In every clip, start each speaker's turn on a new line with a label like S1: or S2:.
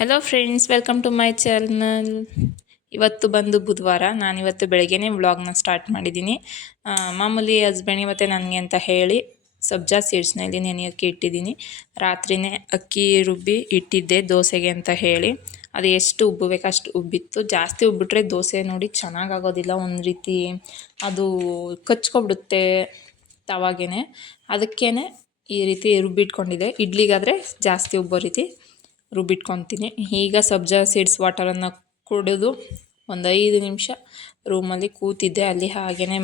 S1: Hello friends welcome to my channel ಇವತ್ತು ಬಂದು ಬುಧವಾರ. ನಾನಿವತ್ತು ಬೆಳಗ್ಗೆನೇ ವ್ಲಾಗ್ನ ಸ್ಟಾರ್ಟ್ ಮಾಡಿದ್ದೀನಿ. ಮಾಮೂಲಿ ಹಸ್ಬೆಂಡ್ ಮತ್ತು ನನಗೆ ಅಂತ ಹೇಳಿ ಸಬ್ಜಾ ಸೀಡ್ಸ್ನಲ್ಲಿ ನೆನೆಯೋಕ್ಕೆ ಇಟ್ಟಿದ್ದೀನಿ. ರಾತ್ರಿನೇ ಅಕ್ಕಿ ರುಬ್ಬಿ ಇಟ್ಟಿದ್ದೆ ದೋಸೆಗೆ ಅಂತ ಹೇಳಿ. ಅದು ಎಷ್ಟು ಉಬ್ಬಬೇಕು ಅಷ್ಟು ಉಬ್ಬಿತ್ತು. ಜಾಸ್ತಿ ಉಬ್ಬಿಟ್ರೆ ದೋಸೆ ನೋಡಿ ಚೆನ್ನಾಗಾಗೋದಿಲ್ಲ ಒಂದು ರೀತಿ. ಅದು ಕಚ್ಕೊಬಿಡುತ್ತೆ ತವಾಗೆನೆ. ಅದಕ್ಕೇ ಈ ರೀತಿ ರುಬ್ಬಿಟ್ಕೊಂಡಿದ್ದೆ. ಇಡ್ಲಿಗಾದರೆ ಜಾಸ್ತಿ ಉಬ್ಬೋ ರೀತಿ. ರುಬ್ಬಿಟ್ಕೊತೀನಿ. ಈಗ ಸಬ್ಜಾ ಸೀಡ್ಸ್ ವಾಟರನ್ನು ಕುಡಿದು ಒಂದು ಐದು ನಿಮಿಷ ರೂಮಲ್ಲಿ ಕೂತಿದ್ದೆ. ಅಲ್ಲಿ ಹಾಗೆಯೇ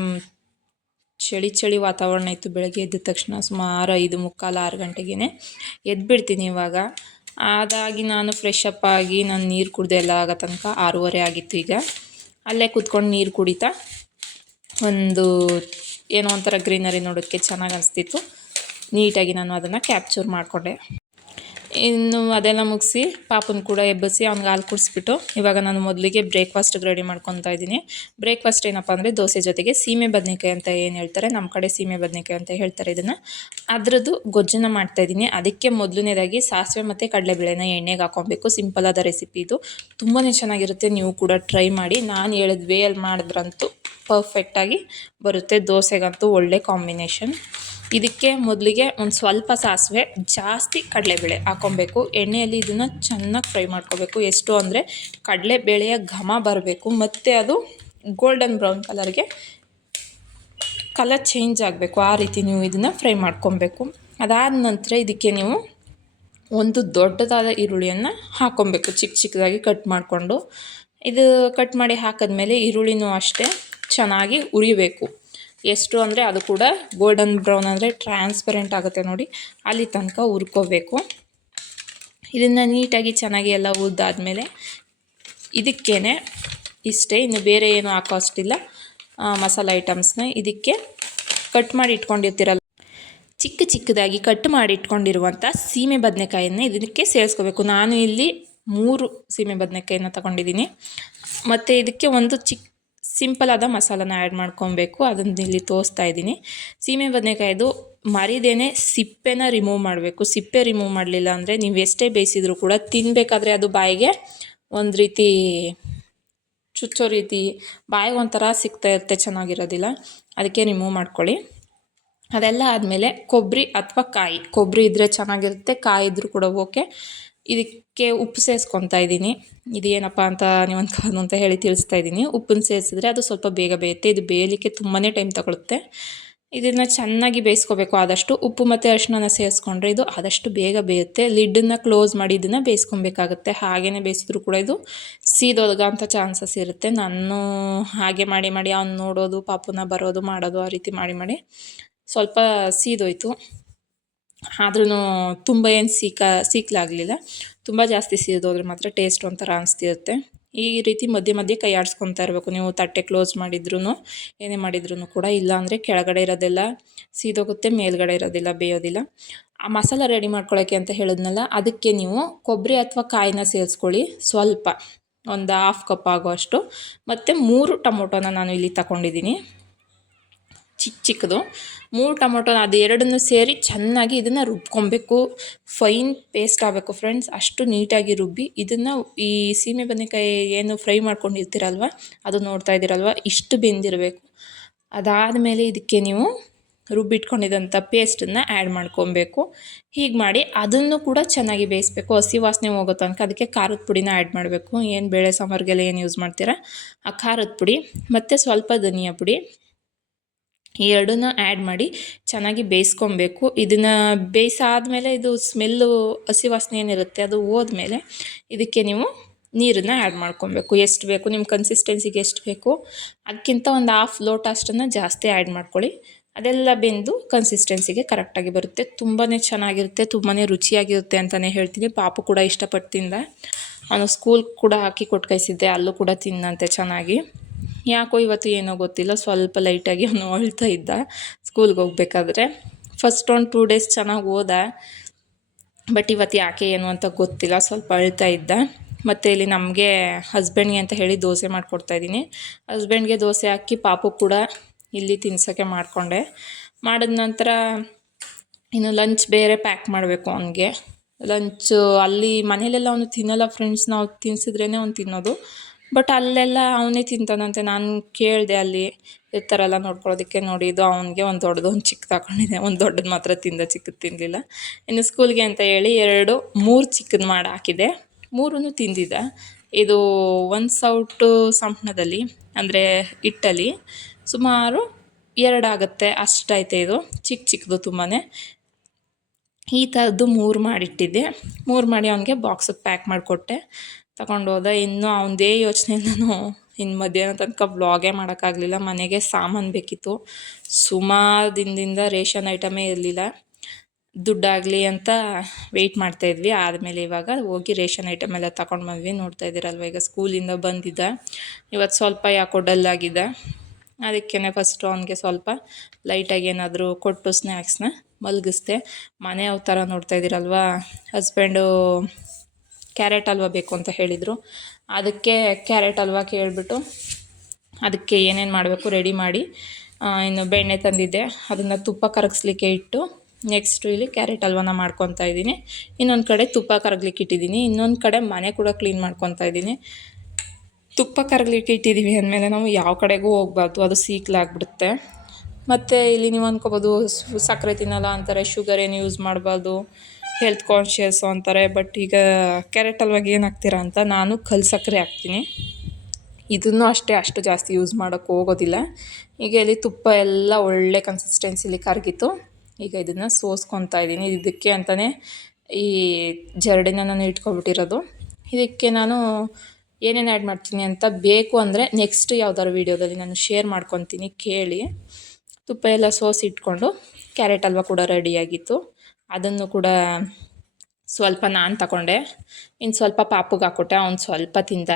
S1: ಚಳಿ ಚಳಿ ವಾತಾವರಣ ಇತ್ತು. ಬೆಳಗ್ಗೆ ಎದ್ದ ತಕ್ಷಣ ಸುಮಾರು ಐದು ಮುಕ್ಕಾಲು ಆರು ಗಂಟೆಗೇ ಎದ್ಬಿಡ್ತೀನಿ ಇವಾಗ. ಅದಾಗಿ ನಾನು ಫ್ರೆಶ್ ಅಪ್ ಆಗಿ ನಾನು ನೀರು ಕುಡ್ದೆ ಎಲ್ಲ ಆಗೋ ತನಕ ಆರೂವರೆ ಆಗಿತ್ತು ಈಗ. ಅಲ್ಲೇ ಕೂತ್ಕೊಂಡು ನೀರು ಕುಡಿತಾ ಒಂದು ಏನೋ ಒಂಥರ ಗ್ರೀನರಿ ನೋಡೋಕ್ಕೆ ಚೆನ್ನಾಗಿ ಅನಿಸ್ತಿತ್ತು. ನೀಟಾಗಿ ನಾನು ಅದನ್ನು ಕ್ಯಾಪ್ಚರ್ ಮಾಡಿಕೊಂಡೆ. ಇನ್ನು ಅದೆಲ್ಲ ಮುಗಿಸಿ ಪಾಪನ ಕೂಡ ಎಬ್ಬಿಸಿ ಅವ್ನಿಗೆ ಹಾಲು ಕುಡಿಸ್ಬಿಟ್ಟು ಇವಾಗ ನಾನು ಮೊದಲಿಗೆ ಬ್ರೇಕ್ಫಾಸ್ಟ್ಗೆ ರೆಡಿ ಮಾಡ್ಕೊತಾ ಇದ್ದೀನಿ. ಬ್ರೇಕ್ಫಾಸ್ಟ್ ಏನಪ್ಪ ಅಂದರೆ ದೋಸೆ ಜೊತೆಗೆ ಸೀಮೆ ಬದನೆಕಾಯಿ ಅಂತ ಏನು ಹೇಳ್ತಾರೆ? ನಮ್ಮ ಕಡೆ ಸೀಮೆ ಬದನೆಕಾಯಿ ಅಂತ ಹೇಳ್ತಾರೆ ಇದನ್ನು. ಅದರದ್ದು ಗೊಜ್ಜನ್ನು ಮಾಡ್ತಾಯಿದ್ದೀನಿ ಅದಕ್ಕೆ ಮೊದಲನೇದಾಗಿ ಸಾಸಿವೆ ಮತ್ತು ಕಡಲೆಬೇಳೆನ ಎಣ್ಣೆಗೆ ಹಾಕೊಬೇಕು. ಸಿಂಪಲ್ ಆದ ರೆಸಿಪಿ ಇದು. ತುಂಬಾ ಚೆನ್ನಾಗಿರುತ್ತೆ. ನೀವು ಕೂಡ ಟ್ರೈ ಮಾಡಿ. ನಾನು ಹೇಳಿದ ವೇಯಲ್ಲಿ ಮಾಡಿದ್ರಂತೂ ಪರ್ಫೆಕ್ಟಾಗಿ ಬರುತ್ತೆ. ದೋಸೆಗಂತೂ ಒಳ್ಳೆ ಕಾಂಬಿನೇಷನ್ ಇದಕ್ಕೆ ಮೊದಲಿಗೆ ಒಂದು ಸ್ವಲ್ಪ ಸಾಸಿವೆ, ಜಾಸ್ತಿ ಕಡಲೆಬೇಳೆ ಹಾಕೊಬೇಕು. ಎಣ್ಣೆಯಲ್ಲಿ ಇದನ್ನು ಚೆನ್ನಾಗಿ ಫ್ರೈ ಮಾಡ್ಕೋಬೇಕು. ಎಷ್ಟು ಅಂದರೆ ಕಡಲೆಬೇಳೆಯ ಘಮ ಬರಬೇಕು, ಮತ್ತು ಅದು ಗೋಲ್ಡನ್ ಬ್ರೌನ್ ಕಲರ್ಗೆ ಕಲರ್ ಚೇಂಜ್ ಆಗಬೇಕು. ಆ ರೀತಿ ನೀವು ಇದನ್ನು ಫ್ರೈ ಮಾಡ್ಕೊಬೇಕು. ಅದಾದ ನಂತರ ಇದಕ್ಕೆ ನೀವು ಒಂದು ದೊಡ್ಡದಾದ ಈರುಳ್ಳಿಯನ್ನು ಹಾಕ್ಕೊಬೇಕು ಚಿಕ್ಕ ಚಿಕ್ಕದಾಗಿ ಕಟ್ ಮಾಡಿಕೊಂಡು. ಇದು ಕಟ್ ಮಾಡಿ ಹಾಕಿದ್ಮೇಲೆ ಈರುಳ್ಳಿನೂ ಅಷ್ಟೇ ಚೆನ್ನಾಗಿ ಉರಿಬೇಕು. ಎಷ್ಟು ಅಂದರೆ ಅದು ಕೂಡ ಗೋಲ್ಡನ್ ಬ್ರೌನ್ ಅಂದರೆ ಟ್ರಾನ್ಸ್ಪರೆಂಟ್ ಆಗುತ್ತೆ ನೋಡಿ. ಅಲ್ಲಿ ತನಕ ಹುರ್ಕೋಬೇಕು. ಇದನ್ನು ನೀಟಾಗಿ ಚೆನ್ನಾಗಿ ಎಲ್ಲ ಹುರಿದಾದ್ಮೇಲೆ ಇದಕ್ಕೇ ಇಷ್ಟೇ, ಇನ್ನು ಬೇರೆ ಏನು ಹಾಕೋ ಅಷ್ಟಿಲ್ಲ ಮಸಾಲೆ ಐಟಮ್ಸ್ನ ಇದಕ್ಕೆ ಕಟ್ ಮಾಡಿ ಇಟ್ಕೊಂಡಿರ್ತೀರಲ್ಲ. ಚಿಕ್ಕ ಚಿಕ್ಕದಾಗಿ ಕಟ್ ಮಾಡಿ ಇಟ್ಕೊಂಡಿರುವಂಥ ಸೀಮೆ ಬದನೆಕಾಯನ್ನು ಇದಕ್ಕೆ ಸೇರಿಸ್ಕೋಬೇಕು. ನಾನು ಇಲ್ಲಿ ಮೂರು ಸೀಮೆ ಬದನೆಕಾಯನ್ನು ತಗೊಂಡಿದ್ದೀನಿ. ಮತ್ತು ಇದಕ್ಕೆ ಒಂದು ಚಿಕ್ಕ ಸಿಂಪಲ್ ಆದ ಮಸಾಲನ ಆ್ಯಡ್ ಮಾಡ್ಕೊಬೇಕು. ಅದನ್ನು ಇಲ್ಲಿ ತೋರಿಸ್ತಾ ಇದ್ದೀನಿ. ಸೀಮೆ ಬದನೆಕಾಯ್ದು ಮರಿದೇನೆ ಸಿಪ್ಪೆನ ರಿಮೂವ್ ಮಾಡಬೇಕು. ಸಿಪ್ಪೆ ರಿಮೂವ್ ಮಾಡಲಿಲ್ಲ ಅಂದರೆ ನೀವು ಎಷ್ಟೇ ಬೇಯಿಸಿದ್ರು ಕೂಡ ತಿನ್ನಬೇಕಾದ್ರೆ ಅದು ಬಾಯಿಗೆ ಒಂದು ರೀತಿ ಚುಚ್ಚೋ ರೀತಿ ಬಾಯಿಗೆ ಒಂಥರ ಸಿಗ್ತಾ ಇರುತ್ತೆ, ಚೆನ್ನಾಗಿರೋದಿಲ್ಲ. ಅದಕ್ಕೆ ರಿಮೂವ್ ಮಾಡ್ಕೊಳ್ಳಿ. ಅದೆಲ್ಲ ಆದಮೇಲೆ ಕೊಬ್ಬರಿ ಅಥವಾ ಕಾಯಿ. ಕೊಬ್ಬರಿ ಇದ್ದರೆ ಚೆನ್ನಾಗಿರುತ್ತೆ, ಕಾಯಿ ಇದ್ದರೂ ಕೂಡ ಓಕೆ ಇದಕ್ಕೆ ಉಪ್ಪು ಸೇರಿಸ್ಕೊತಾ ಇದ್ದೀನಿ. ಇದೇನಪ್ಪ ಅಂತ ನೀವು ಅನ್ಕೊಂಡು ಅಂತ ಹೇಳಿ ತಿಳಿಸ್ತಾ ಇದ್ದೀನಿ. ಉಪ್ಪನ್ನು ಸೇರಿಸಿದ್ರೆ ಅದು ಸ್ವಲ್ಪ ಬೇಗ ಬೇಯುತ್ತೆ. ಇದು ಬೇಯಲಿಕ್ಕೆ ತುಂಬಾ ಟೈಮ್ ತಗೊಳುತ್ತೆ. ಇದನ್ನು ಚೆನ್ನಾಗಿ ಬೇಯಿಸ್ಕೋಬೇಕು. ಆದಷ್ಟು ಉಪ್ಪು ಮತ್ತು ಅರಿಶಿನ ಸೇರಿಸ್ಕೊಂಡ್ರೆ ಇದು ಆದಷ್ಟು ಬೇಗ ಬೇಯುತ್ತೆ. ಲಿಡ್ಡನ್ನು ಕ್ಲೋಸ್ ಮಾಡಿ ಇದನ್ನು ಬೇಯಿಸ್ಕೊಬೇಕಾಗುತ್ತೆ. ಹಾಗೆಯೇ ಬೇಯಿಸಿದ್ರು ಕೂಡ ಇದು ಸೀದೋದಗಂಥ ಚಾನ್ಸಸ್ ಇರುತ್ತೆ. ನಾನು ಹಾಗೆ ಮಾಡಿ ಮಾಡಿ ಅವ್ನು ನೋಡೋದು, ಪಾಪುನ ಬರೋದು, ಮಾಡೋದು ಆ ರೀತಿ ಮಾಡಿ ಮಾಡಿ ಸ್ವಲ್ಪ ಸೀದೋಯ್ತು. ಆದ್ರೂ ತುಂಬ ಏನು ಸೀಕ, ಸೀಕ್ಲಾಗಲಿಲ್ಲ. ತುಂಬ ಜಾಸ್ತಿ ಸೀದೋದ್ರೆ ಮಾತ್ರ ಟೇಸ್ಟ್ ಒಂಥರ ಅನಿಸ್ತಿರುತ್ತೆ. ಈ ರೀತಿ ಮಧ್ಯೆ ಮಧ್ಯೆ ಕೈ ಆಡಿಸ್ಕೊತಾ ಇರಬೇಕು. ನೀವು ತಟ್ಟೆ ಕ್ಲೋಸ್ ಮಾಡಿದ್ರೂ ಏನೇ ಮಾಡಿದ್ರೂ ಕೂಡ ಇಲ್ಲ ಅಂದರೆ ಕೆಳಗಡೆ ಇರೋದೆಲ್ಲ ಸೀದೋಗುತ್ತೆ, ಮೇಲ್ಗಡೆ ಇರೋದಿಲ್ಲ, ಬೇಯೋದಿಲ್ಲ. ಆ ಮಸಾಲ ರೆಡಿ ಮಾಡ್ಕೊಳ್ಳೋಕ್ಕೆ ಅಂತ ಹೇಳಿದ್ನಲ್ಲ, ಅದಕ್ಕೆ ನೀವು ಕೊಬ್ಬರಿ ಅಥವಾ ಕಾಯಿನ ಸೇರಿಸ್ಕೊಳ್ಳಿ ಸ್ವಲ್ಪ. ಒಂದು ಹಾಫ್ ಕಪ್ ಆಗೋಷ್ಟು ಮತ್ತು ಮೂರು ಟೊಮೊಟೊನ ನಾನು ಇಲ್ಲಿ ತಗೊಂಡಿದ್ದೀನಿ ಚಿಕ್ಕ ಚಿಕ್ಕದು. ಮೂರು ಟೊಮೊಟೊ ಅದು ಎರಡನ್ನೂ ಸೇರಿ ಚೆನ್ನಾಗಿ ಇದನ್ನು ರುಬ್ಕೊಬೇಕು. ಫೈನ್ ಪೇಸ್ಟ್ ಆಗಬೇಕು ಫ್ರೆಂಡ್ಸ್. ಅಷ್ಟು ನೀಟಾಗಿ ರುಬ್ಬಿ ಇದನ್ನು ಈ ಸೀಮೆ ಬದನೆಕಾಯಿ ಏನು ಫ್ರೈ ಮಾಡ್ಕೊಂಡಿರ್ತೀರಲ್ವ? ಅದು ನೋಡ್ತಾ ಇದ್ದೀರಲ್ವ? ಇಷ್ಟು ಬೆಂದಿರಬೇಕು. ಅದಾದಮೇಲೆ ಇದಕ್ಕೆ ನೀವು ರುಬ್ಬಿಟ್ಕೊಂಡಿದ್ದಂಥ ಪೇಸ್ಟನ್ನು ಆ್ಯಡ್ ಮಾಡ್ಕೊಬೇಕು. ಹೀಗೆ ಮಾಡಿ ಅದನ್ನು ಕೂಡ ಚೆನ್ನಾಗಿ ಬೇಯಿಸ್ಬೇಕು. ಹಸಿ ವಾಸನೆ ಹೋಗೋ ತನಕ ಅದಕ್ಕೆ ಖಾರದ ಪುಡಿನ ಆ್ಯಡ್ ಮಾಡಬೇಕು. ಏನು ಬೇಳೆ ಸಾಂಬಾರಿಗೆಲ್ಲ ಏನು ಯೂಸ್ ಮಾಡ್ತೀರಾ? ಆ ಖಾರದ ಪುಡಿ, ಮತ್ತು ಸ್ವಲ್ಪ ಧನಿಯಾ ಪುಡಿ ಈ ಎರಡನ್ನ ಆ್ಯಡ್ ಮಾಡಿ ಚೆನ್ನಾಗಿ ಬೇಯಿಸ್ಕೊಬೇಕು. ಇದನ್ನು ಬೇಯಿಸಾದ್ಮೇಲೆ ಇದು ಸ್ಮೆಲ್ಲು ಹಸಿ ವಾಸನೆ ಏನಿರುತ್ತೆ ಅದು ಹೋದ್ಮೇಲೆ ಇದಕ್ಕೆ ನೀವು ನೀರನ್ನು ಆ್ಯಡ್ ಮಾಡ್ಕೊಬೇಕು. ಎಷ್ಟು ಬೇಕು ನಿಮ್ಮ ಕನ್ಸಿಸ್ಟೆನ್ಸಿಗೆ ಎಷ್ಟು ಬೇಕು, ಅದಕ್ಕಿಂತ ಒಂದು ಹಾಫ್ ಲೋಟ ಅಷ್ಟನ್ನು ಜಾಸ್ತಿ ಆ್ಯಡ್ ಮಾಡ್ಕೊಳ್ಳಿ. ಅದೆಲ್ಲ ಬೆಂದು ಕನ್ಸಿಸ್ಟೆನ್ಸಿಗೆ ಕರೆಕ್ಟಾಗಿ ಬರುತ್ತೆ. ತುಂಬಾ ಚೆನ್ನಾಗಿರುತ್ತೆ ತುಂಬಾ ರುಚಿಯಾಗಿರುತ್ತೆ ಅಂತಲೇ ಹೇಳ್ತೀನಿ. ಪಾಪು ಕೂಡ ಇಷ್ಟಪಟ್ಟು ತಿಂದ. ಅವನು ಸ್ಕೂಲ್ ಕೂಡ ಹಾಕಿ ಕೊಟ್ಟು ಕಳಿಸಿದ್ದೆ ಅಲ್ಲೂ ಕೂಡ ತಿನ್ನಂತೆ ಚೆನ್ನಾಗಿ. ಯಾಕೋ ಇವತ್ತು ಏನೋ ಗೊತ್ತಿಲ್ಲ, ಸ್ವಲ್ಪ ಲೈಟಾಗಿ ಅವನು ಅಳ್ತಾ ಇದ್ದ ಸ್ಕೂಲ್ಗೆ ಹೋಗ್ಬೇಕಾದ್ರೆ. ಫಸ್ಟ್ ಒಂದು ಟೂ ಡೇಸ್ ಚೆನ್ನಾಗಿ ಓದ ಬಟ್ ಇವತ್ತು ಯಾಕೆ ಏನು ಅಂತ ಗೊತ್ತಿಲ್ಲ, ಸ್ವಲ್ಪ ಅಳ್ತಾ ಇದ್ದ. ಮತ್ತು ಇಲ್ಲಿ ನಮಗೆ ಹಸ್ಬೆಂಡ್ಗೆ ಅಂತ ಹೇಳಿ ದೋಸೆ ಮಾಡಿಕೊಡ್ತಾ ಇದ್ದೀನಿ. ಹಸ್ಬೆಂಡ್ಗೆ ದೋಸೆ ಹಾಕಿ ಪಾಪು ಕೂಡ ಇಲ್ಲಿ ತಿನ್ಸೋಕ್ಕೆ ಮಾಡಿಕೊಂಡೆ. ಮಾಡಿದ ನಂತರ ಇನ್ನು ಲಂಚ್ ಬೇರೆ ಪ್ಯಾಕ್ ಮಾಡಬೇಕು ಅವನಿಗೆ. ಲಂಚು ಅಲ್ಲಿ ಮನೇಲೆಲ್ಲ ಅವನು ತಿನ್ನಲ್ಲ ಫ್ರೆಂಡ್ಸ್ ನಾವು ತಿನ್ಸಿದ್ರೇ ಅವ್ನು ತಿನ್ನೋದು. ಬಟ್ ಅಲ್ಲೆಲ್ಲ ಅವನೇ ತಿಂತಾನಂತೆ. ನಾನು ಕೇಳಿದೆ ಅಲ್ಲಿ ಇರ್ತಾರಲ್ಲ ನೋಡ್ಕೊಳ್ಳೋದಕ್ಕೆ ನೋಡಿ, ಇದು ಅವನಿಗೆ ಒಂದು ದೊಡ್ಡದು ಒಂದು ಚಿಕ್ಕ ತಗೊಂಡಿದ್ದೆ ಒಂದು ದೊಡ್ಡದು ಮಾತ್ರ ತಿಂದ ಚಿಕ್ಕದು ತಿನ್ನಲಿಲ್ಲ ಇನ್ನು ಸ್ಕೂಲ್ಗೆ ಅಂತ ಹೇಳಿ ಎರಡು, ಮೂರು ಚಿಕ್ಕದು ಮಾಡಿ ಹಾಕಿದೆ. ಮೂರೂ ತಿಂದಿದ್ದ. ಇದು ಒಂದು ಸೌಟು ಸಂಪಣದಲ್ಲಿ ಅಂದರೆ ಹಿಟ್ಟಲ್ಲಿ ಸುಮಾರು ಎರಡಾಗುತ್ತೆ ಅಷ್ಟೈತೆ ಇದು. ಚಿಕ್ಕ ಚಿಕ್ಕದು ತುಂಬಾ ಈ ಥರದ್ದು ಮೂರು ಮಾಡಿಟ್ಟಿದ್ದೆ. ಮೂರು ಮಾಡಿ ಅವನಿಗೆ ಬಾಕ್ಸಿಗೆ ಪ್ಯಾಕ್ ಮಾಡಿಕೊಟ್ಟೆ. ತಗೊಂಡು ಹೋದ ಇನ್ನೂ ಅವನದೇ ಯೋಚನೆ ನಾನು ಇನ್ನು ಮಧ್ಯಾಹ್ನ ತನಕ ವ್ಲಾಗೇ ಮಾಡೋಕ್ಕಾಗಲಿಲ್ಲ. ಮನೆಗೆ ಸಾಮಾನು ಬೇಕಿತ್ತು. ಸುಮಾರು ದಿನದಿಂದ ರೇಷನ್ ಐಟಮೇ ಇರಲಿಲ್ಲ. ದುಡ್ಡಾಗಲಿ ಅಂತ ವೆಯ್ಟ್ ಮಾಡ್ತಾಯಿದ್ವಿ ಆದಮೇಲೆ ಇವಾಗ ಹೋಗಿ ರೇಷನ್ ಐಟಮ್ ಎಲ್ಲ ತಗೊಂಡು ಬಂದ್ವಿ. ನೋಡ್ತಾ ಇದ್ದೀರಲ್ವ? ಈಗ ಸ್ಕೂಲಿಂದ ಬಂದಿದ್ದ. ಇವತ್ತು ಸ್ವಲ್ಪ ಯಾಕೋ ಡಲ್ ಆಗಿದೆ ಅದಕ್ಕೇ ಫಸ್ಟು ಅವನಿಗೆ ಸ್ವಲ್ಪ ಲೈಟಾಗಿ ಏನಾದರೂ ಕೊಟ್ಟು ಸ್ನ್ಯಾಕ್ಸ್ನ ಮಲಗಿಸ್ದೆ. ಮನೆ ಯಾವ ಥರ ನೋಡ್ತಾ ಇದ್ದೀರಲ್ವ? ಹಸ್ಬೆಂಡು ಕ್ಯಾರೆಟ್ ಹಲ್ವ ಬೇಕು ಅಂತ ಹೇಳಿದರು. ಅದಕ್ಕೆ ಕ್ಯಾರೆಟ್ ಹಲ್ವ ಕೇಳಿಬಿಟ್ಟು ಅದಕ್ಕೆ ಏನೇನು ಮಾಡಬೇಕು ರೆಡಿ ಮಾಡಿ ಇನ್ನು ಬೆಣ್ಣೆ ತಂದಿದ್ದೆ. ಅದನ್ನು ತುಪ್ಪ ಕರಗಿಸ್ಲಿಕ್ಕೆ ಇಟ್ಟು ನೆಕ್ಸ್ಟು ಇಲ್ಲಿ ಕ್ಯಾರೆಟ್ ಹಲ್ವಾನ ಮಾಡ್ಕೊತಾ ಇದ್ದೀನಿ. ಇನ್ನೊಂದು ಕಡೆ ತುಪ್ಪ ಕರಗ್ಲಿಕ್ಕೆ ಇಟ್ಟಿದ್ದೀನಿ. ಇನ್ನೊಂದು ಕಡೆ ಮನೆ ಕೂಡ ಕ್ಲೀನ್ ಮಾಡ್ಕೊತಾ ಇದ್ದೀನಿ. ತುಪ್ಪ ಕರಗ್ಲಿಕ್ಕೆ ಇಟ್ಟಿದ್ದೀವಿ ಅಂದಮೇಲೆ ನಾವು ಯಾವ ಕಡೆಗೂ ಹೋಗ್ಬಾರ್ದು. ಅದು ಸೀಕ್ಲಾಗ್ಬಿಡುತ್ತೆ ಮತ್ತು ಇಲ್ಲಿ ನೀವು ಅಂದ್ಕೋಬೋದು ಸಕ್ಕರೆ ತಿನ್ನಲ್ಲ ಅಂತಾರೆ. ಶುಗರ್ ಏನು ಯೂಸ್ ಮಾಡಬಾರ್ದು. ಹೆಲ್ತ್ ಕಾನ್ಷಿಯಸ್ಸು ಅಂತಾರೆ ಬಟ್ ಈಗ ಕ್ಯಾರೆಟ್ ಹಲ್ವಾಗ ಏನು ಹಾಕ್ತೀರಾ ಅಂತ ನಾನು ಕಲ್ಸಕ್ರೆ ಸಕ್ಕರೆ ಹಾಕ್ತೀನಿ. ಇದನ್ನು ಅಷ್ಟೇ ಅಷ್ಟು ಜಾಸ್ತಿ ಯೂಸ್ ಮಾಡೋಕ್ಕೆ ಹೋಗೋದಿಲ್ಲ. ಈಗ ಇಲ್ಲಿ ತುಪ್ಪ ಎಲ್ಲ ಒಳ್ಳೆ ಕನ್ಸಿಸ್ಟೆನ್ಸಿಲಿ ಕರಗಿತ್ತು. ಈಗ ಇದನ್ನು ಸೋಸ್ಕೊತಾ ಇದ್ದೀನಿ. ಇದಕ್ಕೆ ಅಂತಲೇ ಈ ಜರಡಿನ ನಾನು ಇಟ್ಕೊಬಿಟ್ಟಿರೋದು. ಇದಕ್ಕೆ ನಾನು ಏನೇನು ಆ್ಯಡ್ ಮಾಡ್ತೀನಿ ಅಂತ ಬೇಕು ಅಂದರೆ ನೆಕ್ಸ್ಟ್ ಯಾವ್ದಾದ್ರು ವೀಡಿಯೋದಲ್ಲಿ ನಾನು ಶೇರ್ ಮಾಡ್ಕೊತೀನಿ, ಕೇಳಿ. ತುಪ್ಪ ಎಲ್ಲ ಸೋಸಿ ಇಟ್ಕೊಂಡು ಕ್ಯಾರೆಟ್ ಹಲ್ವ ಕೂಡ ರೆಡಿಯಾಗಿತ್ತು ಅದನ್ನು ಕೂಡ ಸ್ವಲ್ಪ ನಾನು ತಗೊಂಡೆ. ಇನ್ನು ಸ್ವಲ್ಪ ಪಾಪುಗೆ ಹಾಕ್ಕೊಟ್ಟೆ, ಅವ್ನು ಸ್ವಲ್ಪ ತಿಂದ.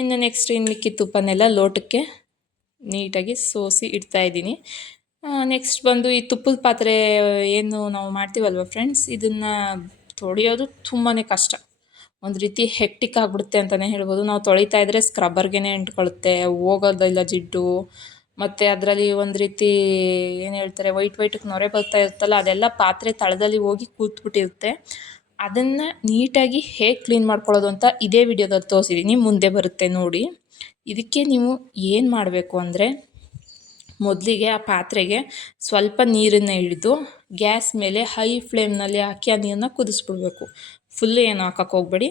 S1: ಇನ್ನು ನೆಕ್ಸ್ಟ್ ಇನ್ನು ಮಿಕ್ಕಿ ತುಪ್ಪನೆಲ್ಲ ಲೋಟಕ್ಕೆ ನೀಟಾಗಿ ಸೋಸಿ ಇಡ್ತಾಯಿದ್ದೀನಿ ನೆಕ್ಸ್ಟ್ ಬಂದು ಈ ತುಪ್ಪದ ಪಾತ್ರೆ ಏನು ನಾವು ಮಾಡ್ತೀವಲ್ವ ಫ್ರೆಂಡ್ಸ್ ಇದನ್ನು ತೊಳೆಯೋದು ತುಂಬಾ ಕಷ್ಟ. ಒಂದು ರೀತಿ ಹೆಕ್ಟಿಕ್ ಆಗಿಬಿಡುತ್ತೆ ಅಂತಲೇ ಹೇಳ್ಬೋದು. ನಾವು ತೊಳಿತಾ ಇದ್ದರೆ ಸ್ಕ್ರಬ್ಬರ್ಗೆ ಅಂಟ್ಕೊಳ್ಳುತ್ತೆ ಹೋಗೋದಿಲ್ಲ ಜಿಡ್ಡು. ಮತ್ತು ಅದರಲ್ಲಿ ಒಂದು ರೀತಿ ಏನು ಹೇಳ್ತಾರೆ, ವೈಟ್ ವೈಟಿಗೆ ನೊರೆ ಬರ್ತಾ ಇರುತ್ತಲ್ಲ, ಅದೆಲ್ಲ ಪಾತ್ರೆ ತಳದಲ್ಲಿ ಹೋಗಿ ಕೂತ್ಬಿಟ್ಟಿರುತ್ತೆ. ಅದನ್ನು ನೀಟಾಗಿ ಹೇಗೆ ಕ್ಲೀನ್ ಮಾಡ್ಕೊಳ್ಳೋದು ಅಂತ ಇದೇ ವಿಡಿಯೋದಲ್ಲಿ ತೋರಿಸಿದ್ದೀನಿ ಮುಂದೆ ಬರುತ್ತೆ ನೋಡಿ. ಇದಕ್ಕೆ ನೀವು ಏನು ಮಾಡಬೇಕು ಅಂದರೆ, ಮೊದಲಿಗೆ ಆ ಪಾತ್ರೆಗೆ ಸ್ವಲ್ಪ ನೀರನ್ನು ಹಿಡಿದು ಗ್ಯಾಸ್ ಮೇಲೆ ಹೈ ಫ್ಲೇಮ್ನಲ್ಲಿ ಹಾಕಿ ಆ ನೀರನ್ನ ಕುದಿಸ್ಬಿಡ್ಬೇಕು. ಫುಲ್ ಏನು ಹಾಕಕ್ಕೆ ಹೋಗ್ಬೇಡಿ.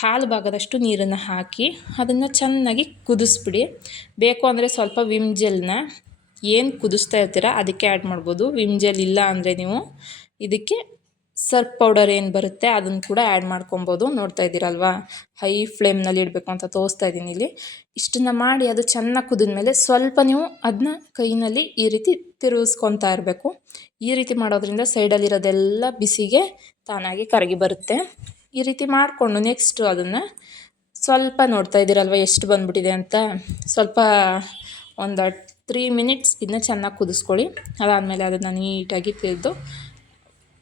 S1: ಕಾಲು ಭಾಗದಷ್ಟು ನೀರನ್ನು ಹಾಕಿ ಅದನ್ನು ಚೆನ್ನಾಗಿ ಕುದಿಸ್ಬಿಡಿ. ಬೇಕು ಅಂದರೆ ಸ್ವಲ್ಪ ವಿಮ್ ಜೆಲ್ನ ಏನು ಕುದಿಸ್ತಾ ಇರ್ತೀರ ಅದಕ್ಕೆ ಆ್ಯಡ್ ಮಾಡ್ಬೋದು. ವಿಮ್ ಜೆಲ್ ಇಲ್ಲ ಅಂದರೆ ನೀವು ಇದಕ್ಕೆ ಸರ್ಪ್ ಪೌಡರ್ ಏನು ಬರುತ್ತೆ ಅದನ್ನು ಕೂಡ ಆ್ಯಡ್ ಮಾಡ್ಕೊಬೋದು. ನೋಡ್ತಾ ಇದ್ದೀರಲ್ವಾ? ಹೈ ಫ್ಲೇಮ್ನಲ್ಲಿ ಇಡಬೇಕು ಅಂತ ತೋರಿಸ್ತಾ ಇದ್ದೀನಿ ಇಲ್ಲಿ. ಇಷ್ಟನ್ನು ಮಾಡಿ ಅದು ಚೆನ್ನಾಗಿ ಕುದಿದ್ಮೇಲೆ ಸ್ವಲ್ಪ ನೀವು ಅದನ್ನ ಕೈನಲ್ಲಿ ಈ ರೀತಿ ತಿರುಗಿಸ್ಕೊತಾ ಇರಬೇಕು. ಈ ರೀತಿ ಮಾಡೋದ್ರಿಂದ ಸೈಡಲ್ಲಿರೋದೆಲ್ಲ ಬಿಸಿಗೆ ತಾನಾಗಿ ಕರಗಿ ಬರುತ್ತೆ. ಈ ರೀತಿ ಮಾಡಿಕೊಂಡು ನೆಕ್ಸ್ಟು ಅದನ್ನು ಸ್ವಲ್ಪ ನೋಡ್ತಾ ಇದ್ದೀರಲ್ವ ಎಷ್ಟು ಬಂದ್ಬಿಟ್ಟಿದೆ ಅಂತ. ಸ್ವಲ್ಪ ಒಂದು ತ್ರೀ ಮಿನಿಟ್ಸ್ ಇದನ್ನ ಚೆನ್ನಾಗಿ ಕುದಿಸ್ಕೊಳ್ಳಿ. ಅದಾದಮೇಲೆ ಅದನ್ನು ನೀಟಾಗಿ ತೆಗೆದು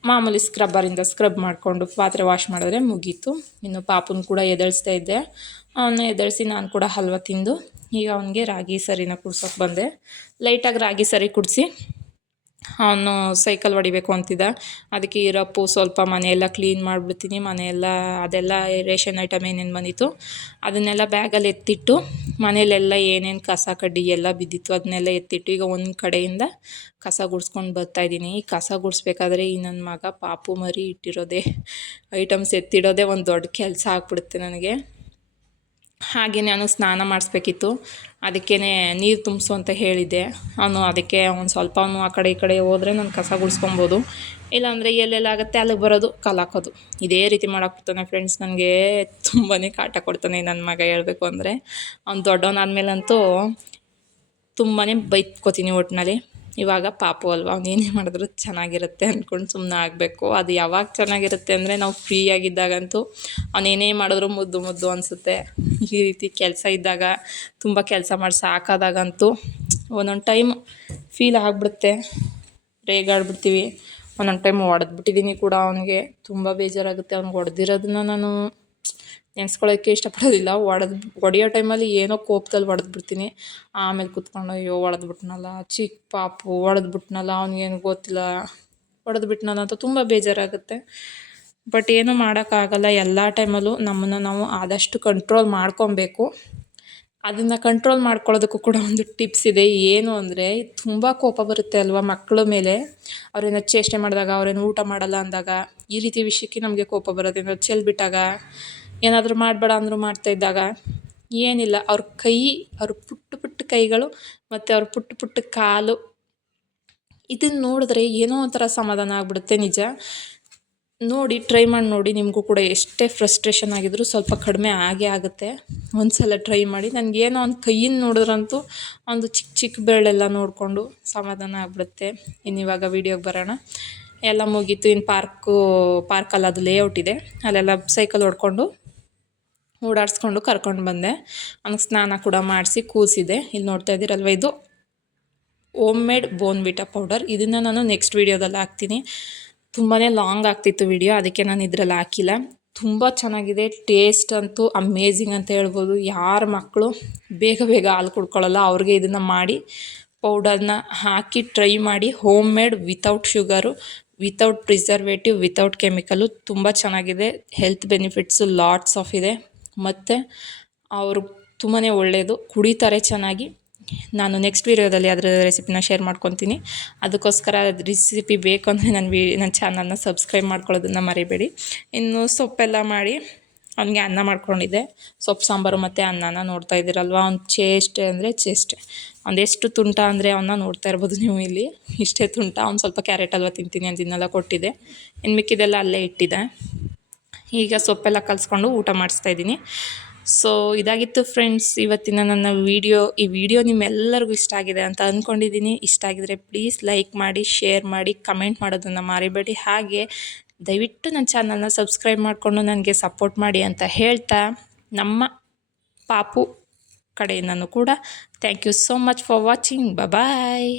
S1: ಮಾಮೂಲಿ ಸ್ಕ್ರಬ್ಬರಿಂದ ಸ್ಕ್ರಬ್ ಮಾಡಿಕೊಂಡು ಪಾತ್ರೆ ವಾಶ್ ಮಾಡಿದ್ರೆ ಮುಗೀತು. ಇನ್ನು ಪಾಪುನ ಕೂಡ ಎದಳಿಸ್ತಾ ಇದ್ದೆ. ಅವನ್ನ ಎದಳಿಸಿ ನಾನು ಕೂಡ ಹಲ್ವ ತಿಂದು ಈಗ ಅವನಿಗೆ ರಾಗಿ ಸರಿನ ಕುಡ್ಸೋಕೆ ಬಂದೆ. ಲೈಟಾಗಿ ರಾಗಿ ಸರಿ ಕುಡಿಸಿ. ಅವನು ಸೈಕಲ್ ಹೊಡಿಬೇಕು ಅಂತಿದ್ದ. ಅದಕ್ಕೆ ಇರಪ್ಪು ಸ್ವಲ್ಪ ಮನೆಯೆಲ್ಲ ಕ್ಲೀನ್ ಮಾಡಿಬಿಡ್ತೀನಿ, ಮನೆಯೆಲ್ಲ, ಅದೆಲ್ಲ ರೇಷನ್ ಐಟಮ್ ಏನೇನು ಬಂದಿತ್ತು ಅದನ್ನೆಲ್ಲ ಬ್ಯಾಗಲ್ಲಿ ಎತ್ತಿಟ್ಟು ಮನೆಯಲ್ಲೆಲ್ಲ ಏನೇನು ಕಸ, ಕಡ್ಡಿ ಎಲ್ಲ ಬಿದ್ದಿತ್ತು ಅದನ್ನೆಲ್ಲ ಎತ್ತಿಟ್ಟು ಈಗ ಒಂದು ಕಡೆಯಿಂದ ಕಸ ಗುಡಿಸ್ಕೊಂಡು ಬರ್ತಾಯಿದ್ದೀನಿ ಈ ಕಸ ಗುಡಿಸ್ಬೇಕಾದ್ರೆ ಈ ನನ್ನ ಮಗ ಪಾಪು ಮರಿ ಇಟ್ಟಿರೋದೇ, ಐಟಮ್ಸ್ ಎತ್ತಿಡೋದೇ ಒಂದು ದೊಡ್ಡ ಕೆಲಸ ಆಗ್ಬಿಡುತ್ತೆ ನನಗೆ. ಹಾಗೆ ನಾನು ಸ್ನಾನ ಮಾಡಿಸ್ಬೇಕಿತ್ತು. ಅದಕ್ಕೇ ನೀರು ತುಂಬಿಸು ಅಂತ ಹೇಳಿದ್ದೆ. ಅವನು ಅದಕ್ಕೆ ಒಂದು ಸ್ವಲ್ಪ ಅವನು ಆ ಕಡೆ ಈ ಕಡೆ ಹೋದರೆ ನಾನು ಕಸ ಗುಡಿಸ್ಕೊಬೋದು. ಇಲ್ಲಾಂದರೆ ಎಲ್ಲೆಲ್ಲಾಗುತ್ತೆ ಅಲ್ಲಿಗೆ ಬರೋದು ಹಾಕೋದು. ಇದೇ ರೀತಿ ಮಾಡಾಕ್ಬಿಡ್ತಾನೆ ಫ್ರೆಂಡ್ಸ್ ನನಗೆ. ತುಂಬಾ ಕಾಟ ಕೊಡ್ತಾನೆ ನನ್ನ ಮಗ ಹೇಳಬೇಕು ಅಂದರೆ. ಅವ್ನು ದೊಡ್ಡವನಾದ್ಮೇಲಂತೂ ತುಂಬಾ ಬೈತ್ಕೋತೀನಿ ಒಟ್ಟಿನಲ್ಲಿ ಇವಾಗ ಪಾಪು ಅಲ್ವಾ? ಅವ್ನು ಏನೇ ಮಾಡಿದ್ರು ಚೆನ್ನಾಗಿರುತ್ತೆ ಅಂದ್ಕೊಂಡು ಸುಮ್ಮನೆ ಆಗಬೇಕು. ಅದು ಯಾವಾಗ ಚೆನ್ನಾಗಿರುತ್ತೆ ಅಂದರೆ ನಾವು ಫ್ರೀ ಫ್ರೀಯಾಗಿದ್ದಾಗಂತೂ ಅವನೇನೇ ಮಾಡಿದ್ರು ಮುದ್ದು ಮುದ್ದು ಅನಿಸುತ್ತೆ. ಈ ರೀತಿ ಕೆಲಸ ಇದ್ದಾಗ, ತುಂಬ ಕೆಲಸ ಮಾಡಿ ಸಾಕಾದಾಗಂತೂ ಒಂದೊಂದು ಟೈಮ್ ಫೀಲ್ ಆಗಿಬಿಡುತ್ತೆ. ರೇಗಾಡ್ಬಿಡ್ತೀವಿ ಒಂದೊಂದು ಟೈಮ್ ಹೊಡೆದ್ಬಿಟ್ಟಿದ್ದೀನಿ ಕೂಡ ಅವನಿಗೆ. ತುಂಬ ಬೇಜಾರಾಗುತ್ತೆ ಅವ್ನಿಗೆ ಹೊಡೆದಿರೋದನ್ನ ನಾನು. ನೆನೆಸ್ಕೊಳ್ಳೋಕ್ಕೆ ಇಷ್ಟಪಡೋದಿಲ್ಲ. ಒಡೆದು, ಒಡೆಯೋ ಟೈಮಲ್ಲಿ ಏನೋ ಕೋಪದಲ್ಲಿ ಹೊಡೆದ್ಬಿಡ್ತೀನಿ ಆಮೇಲೆ ಕೂತ್ಕೊಂಡು ಅಯ್ಯೋ ಹೊಡೆದ್ಬಿಟ್ನಲ್ಲ ಚಿಕ್ಕ ಪಾಪು ಹೊಡೆದ್ಬಿಟ್ನಲ್ಲ ಅವ್ನಿಗೇನು ಗೊತ್ತಿಲ್ಲ. ಹೊಡೆದ್ಬಿಟ್ನಲ್ಲ ಅಂತ ತುಂಬ ಬೇಜಾರಾಗುತ್ತೆ. ಬಟ್ ಏನು ಮಾಡೋಕ್ಕಾಗಲ್ಲ. ಎಲ್ಲ ಟೈಮಲ್ಲೂ ನಮ್ಮನ್ನು ನಾವು ಆದಷ್ಟು ಕಂಟ್ರೋಲ್ ಮಾಡ್ಕೊಬೇಕು. ಅದನ್ನು ಕಂಟ್ರೋಲ್ ಮಾಡ್ಕೊಳ್ಳೋದಕ್ಕೂ ಕೂಡ ಒಂದು ಟಿಪ್ಸ್ ಇದೆ. ಏನು ಅಂದರೆ, ತುಂಬ ಕೋಪ ಬರುತ್ತೆ ಅಲ್ವಾ ಮಕ್ಕಳ ಮೇಲೆ? ಅವ್ರೇನು ಚೇಷ್ಟೆ ಮಾಡಿದಾಗ, ಅವ್ರೇನು ಊಟ ಮಾಡಲ್ಲ ಅಂದಾಗ ಈ ರೀತಿ ವಿಷಯಕ್ಕೆ ನಮಗೆ ಕೋಪ ಬರೋದೇನೋ ಚೆಲ್ಬಿಟ್ಟಾಗ ಚೆಲ್ ಬಿಟ್ಟಾಗ ಏನಾದರೂ ಮಾಡಬೇಡ ಅಂದರೂ ಮಾಡ್ತಾ ಇದ್ದಾಗ ಏನಿಲ್ಲ. ಅವ್ರ ಕೈ, ಅವ್ರ ಪುಟ್ಟ ಪುಟ್ಟ ಕೈಗಳು ಮತ್ತು ಅವ್ರ ಪುಟ್ಟ ಪುಟ್ಟ ಕಾಲು ಇದನ್ನು ನೋಡಿದ್ರೆ ಏನೋ ಒಂಥರ ಸಮಾಧಾನ ಆಗ್ಬಿಡುತ್ತೆ ನಿಜ. ನೋಡಿ ಟ್ರೈ ಮಾಡಿ ನೋಡಿ. ನಿಮಗೂ ಕೂಡ ಎಷ್ಟೇ ಫ್ರಸ್ಟ್ರೇಷನ್ ಆಗಿದ್ರು ಸ್ವಲ್ಪ ಕಡಿಮೆ ಆಗೇ ಆಗುತ್ತೆ. ಒಂದು ಸಲ ಟ್ರೈ ಮಾಡಿ ನನಗೇನೋ ಒಂದು ಕೈಯಿಂದ ನೋಡಿದ್ರಂತೂ ಒಂದು ಚಿಕ್ಕ ಚಿಕ್ಕ ಬೆರಳೆಲ್ಲ ನೋಡಿಕೊಂಡು ಸಮಾಧಾನ ಆಗಿಬಿಡುತ್ತೆ. ಇವಾಗ ವೀಡಿಯೋಗೆ ಬರೋಣ. ಎಲ್ಲ ಮುಗೀತು. ಇನ್ನು ಪಾರ್ಕು ಪಾರ್ಕಲ್ಲಿ ಅದು ಲೇಔಟ್ ಇದೆ. ಅಲ್ಲೆಲ್ಲ ಸೈಕಲ್ ಹೊಡ್ಕೊಂಡು ಓಡಾಡಿಸ್ಕೊಂಡು ಕರ್ಕೊಂಡು ಬಂದೆ. ಅವ್ನಿಗೆ ಸ್ನಾನ ಕೂಡ ಮಾಡಿಸಿ ಕೂಸಿದೆ. ಇಲ್ಲಿ ನೋಡ್ತಾ ಇದ್ದೀರಲ್ವ ಇದು? ಓಮ್ ಮೇಡ್ ಬೋನ್ವಿಟಾ ಪೌಡರ್ ಇದನ್ನು ನಾನು ನೆಕ್ಸ್ಟ್ ವೀಡಿಯೋದಲ್ಲಿ ಹಾಕ್ತೀನಿ. ತುಂಬಾ ಲಾಂಗ್ ಆಗ್ತಿತ್ತು ವಿಡಿಯೋ ಅದಕ್ಕೆ ನಾನು ಇದರಲ್ಲಿ ಹಾಕಿಲ್ಲ. ತುಂಬ ಚೆನ್ನಾಗಿದೆ. ಟೇಸ್ಟ್ ಅಂತೂ ಅಮೇಝಿಂಗ್ ಅಂತ ಹೇಳ್ಬೋದು. ಯಾರ ಮಕ್ಕಳು ಬೇಗ ಬೇಗ ಹಾಲು ಕುಡ್ಕೊಳ್ಳಲ್ಲ. ಅವ್ರಿಗೆ ಇದನ್ನು ಮಾಡಿ ಪೌಡರ್ನ ಹಾಕಿ ಟ್ರೈ ಮಾಡಿ home made without sugar without preservative without chemical ತುಂಬ ಚೆನ್ನಾಗಿದೆ. ಹೆಲ್ತ್ ಬೆನಿಫಿಟ್ಸು ಲಾಟ್ಸ್ ಆಫ್ ಇದೆ. ಮತ್ತು ಅವರು ತುಂಬಾ ಒಳ್ಳೆಯದು ಕುಡಿತಾರೆ ಚೆನ್ನಾಗಿ. ನಾನು ನೆಕ್ಸ್ಟ್ ವೀಡಿಯೋದಲ್ಲಿ ಅದರ ರೆಸಿಪಿನ ಶೇರ್ ಮಾಡ್ಕೊತೀನಿ. ಅದಕ್ಕೋಸ್ಕರ ರೆಸಿಪಿ ಬೇಕು ಅಂದರೆ ನನ್ನ ವಿ ನನ್ನ ಚಾನಲ್ನ ಸಬ್ಸ್ಕ್ರೈಬ್ ಮಾಡ್ಕೊಳ್ಳೋದನ್ನು ಮರಿಬೇಡಿ. ಇನ್ನು ಸೊಪ್ಪೆಲ್ಲ ಮಾಡಿ ಅವನಿಗೆ ಅನ್ನ ಮಾಡ್ಕೊಂಡಿದ್ದೆ. ಸೊಪ್ಪು, ಸಾಂಬಾರು ಮತ್ತು ಅನ್ನನ ನೋಡ್ತಾ ಇದ್ದೀರಲ್ವ? ಅವ್ನು ಚೇಷ್ಟೆ ಅಂದರೆ ಚೇಷ್ಟೆ ಒಂದೆಷ್ಟು ತುಂಟ ಅಂದರೆ ಅವನ್ನ ನೋಡ್ತಾ ಇರ್ಬೋದು ನೀವು ಇಲ್ಲಿ. ಇಷ್ಟೇ ತುಂಟ. ಅವ್ನು ಸ್ವಲ್ಪ ಕ್ಯಾರೆಟ್ ಹಲ್ವ ತಿಂತೀನಿ ಅಂತ ಕೊಟ್ಟಿದ್ದೆ. ಇನ್ನು ಮಿಕ್ಕಿದೆಲ್ಲ ಅಲ್ಲೇ ಇಟ್ಟಿದ್ದೆ. ಈಗ ಸೊಪ್ಪೆಲ್ಲ ಕಲಿಸ್ಕೊಂಡು ಊಟ ಮಾಡಿಸ್ತಾ ಇದ್ದೀನಿ. ಸೊ ಇದಾಗಿತ್ತು ಫ್ರೆಂಡ್ಸ್ ಇವತ್ತಿನ ನನ್ನ ವಿಡಿಯೋ ಈ ವಿಡಿಯೋ ನಿಮ್ಮೆಲ್ಲರಿಗೂ ಇಷ್ಟ ಆಗಿದೆ ಅಂತ ಅಂದ್ಕೊಂಡಿದ್ದೀನಿ ಇಷ್ಟ ಆಗಿದರೆ ಪ್ಲೀಸ್ ಲೈಕ್ ಮಾಡಿ ಶೇರ್ ಮಾಡಿ ಕಮೆಂಟ್ ಮಾಡೋದನ್ನು ಮರಿಬೇಡಿ. ಹಾಗೆ ದಯವಿಟ್ಟು ನನ್ನ ಚಾನಲ್ನ ಸಬ್ಸ್ಕ್ರೈಬ್ ಮಾಡಿಕೊಂಡು ನನಗೆ ಸಪೋರ್ಟ್ ಮಾಡಿ ಅಂತ ಹೇಳ್ತಾ ನಮ್ಮ ಪಾಪು ಕಡೆಯಿಂದನೂ ಕೂಡ thank you so much for watching bye